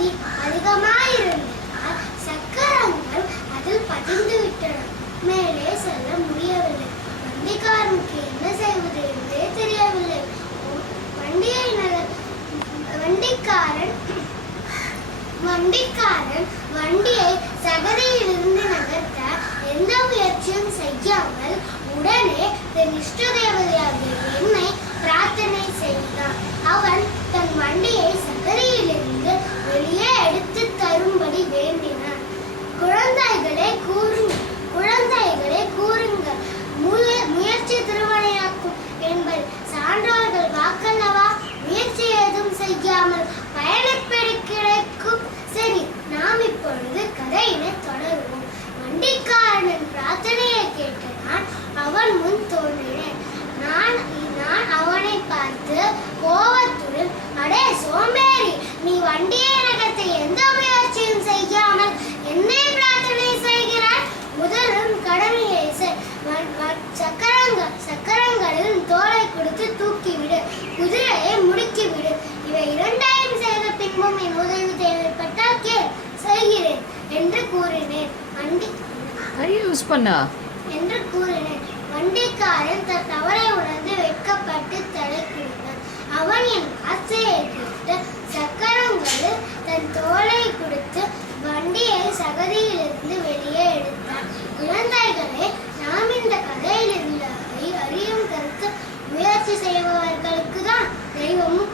பகுதி அதிகமாயிருந்ததால் சக்கரங்கள் அதில் பதிந்து விட்டன. மேலே செல்ல முடியவில்லை. வண்டிக்காரனுக்கு என்ன செய்வது என்றே தெரியவில்லை. வண்டிக்காரன் வண்டியை சகதியிலிருந்து நகர்த்த எந்த முயற்சியும் செய்யாமல் உடனே தன் இஷ்ட தேவதையாகிய என்னை பிரார்த்தனை செய்தான். அவன் தன் வண்டியை சகதியிலிருந்து வெளியே எடுத்து தரும்படி வேண்டினான். குழந்தைகளே கூறுங்கள், முயற்சி திருவினையாக்கும் என்பது சான்றோர்கள் வாக்கல்லவா? முயற்சி ஏதும் செய்யாமல் பயணப்பெறி கிடைக்கும். சரி, நாம் இப்பொழுது கதையினை தொடருவோம். வண்டிக்காரனின் பிரார்த்தனையை கேட்டு நான் அவன் முன் தோன்றினேன். நான் அவனை பார்த்து கோபத்துடன், அடே சோம்பேறி, நீ வண்டியை நகர்த்த எந்த முயற்சியும் செய்யாமல் என்னை பிரார்த்தனை செய்கிறாய். முதலும் கடமையை சக்கரங்களில் தோலை கொடுத்து தூக்கிவிடு, குதிரையை முடுக்கிவிடு. இவை இரண்டையும் செய்த பின்பும் என் உதவி தேவைப்பட்டால் கேள், செய்கிறேன் என்று கூறினேன். வண்டிக்காரன் தன் தவறை உணர்ந்து வெட்கப்பட்டு தலை குனிந்தான். அவன் என் ஆசையை கேட்டு சக்கரங்களில் தன் தோலை கொடுத்து வண்டியை சகதியிலிருந்து வெளியே எடுத்தான். குழந்தைகளே, நாம் இந்த கதையிலிருந்து அறியும் கருத்து, முயற்சி செய்பவர்களுக்கு தான் தெய்வமும்